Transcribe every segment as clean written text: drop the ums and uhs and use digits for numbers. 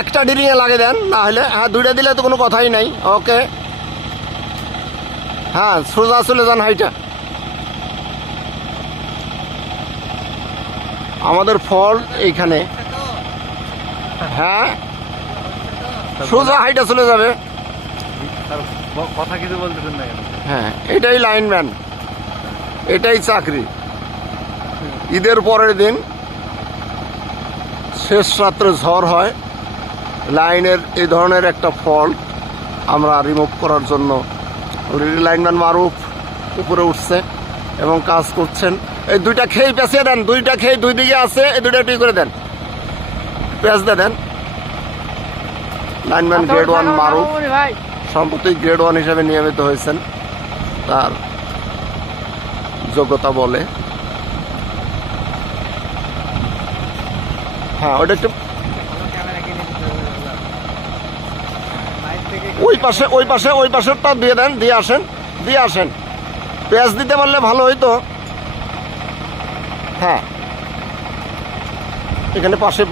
একটা ডিরিংয়ে লাগিয়ে দেন, না হলে হ্যাঁ দুইটা দিলে তো কোনো কথাই নাই। ওকে, হ্যাঁ সোজা চলে যান হাইটা। আমাদের ফল এইখানে, হ্যাঁ সোজা হাইটা চলে যাবে। কথা কিছু বলতেছেন না কেন? হ্যাঁ এটাই লাইনম্যান, এটাই চাকরি। ঈদের পরের দিন শেষ রাত্রে ঝড় হয়, লাইনের এই ধরনের একটা ফল্ট আমরা রিমুভ করার জন্য অলরেডি লাইনম্যান মারুফ উপরে উঠছে এবং কাজ করছেন। এই দুইটা খেই পেঁচিয়ে দেন, দুইটা খেই দুই দিকে আছে, এই দুইটা ঠিক করে দেন, পেঁচ দিয়ে দেন। লাইনম্যান গ্রেড 1 মারুফ সম্প্রতি গ্রেড 1 হিসেবে নিয়মিত হয়েছেন, তার যোগ্যতা বলে। হ্যাঁ ওটা একটু ওই পাশেরটা দিয়ে দেন, দিয়ে আসেন। পেঁয়াজ দিতে পারলে ভালো হইতো। হ্যাঁ এখানে পাশে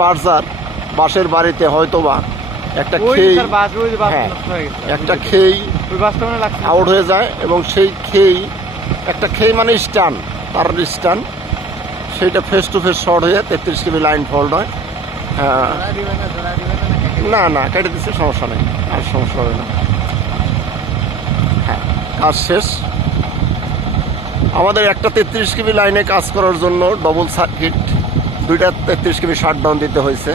বাসের বাড়িতে হয়তো বা একটা খেই, হ্যাঁ একটা খেই আউট হয়ে যায় এবং সেই খেই, একটা খেই মানে স্টান, তার স্টান, সেইটা ফেস টু ফেস শর্ট হয়ে 33 কেবি লাইন ফল্ট হয়। হ্যাঁ না কেটে দিচ্ছে, সমস্যা নেই, আর সমস্যা হবে না। হ্যাঁ কাজ শেষ। আমাদের একটা 33 কেবি লাইনে কাজ করার জন্য ডবল সার্কিট দুইটা 33 কেবি শাটডাউন দিতে হয়েছে।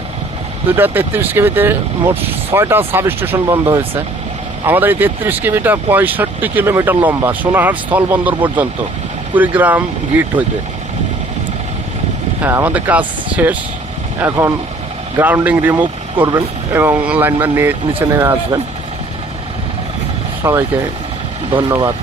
দুইটা 33 কেবিতে মোট 6টা সাব স্টেশন বন্ধ হয়েছে। আমাদের এই 33 কেবিটা 65 কিলোমিটার লম্বা, সোনাহাট স্থলবন্দর পর্যন্ত, কুড়িগ্রাম গিট হইতে। হ্যাঁ আমাদের কাজ শেষ, এখন গ্রাউন্ডিং রিমুভ করবেন এবং লাইনম্যান নিচে নেমে আসবেন। সবাইকে ধন্যবাদ।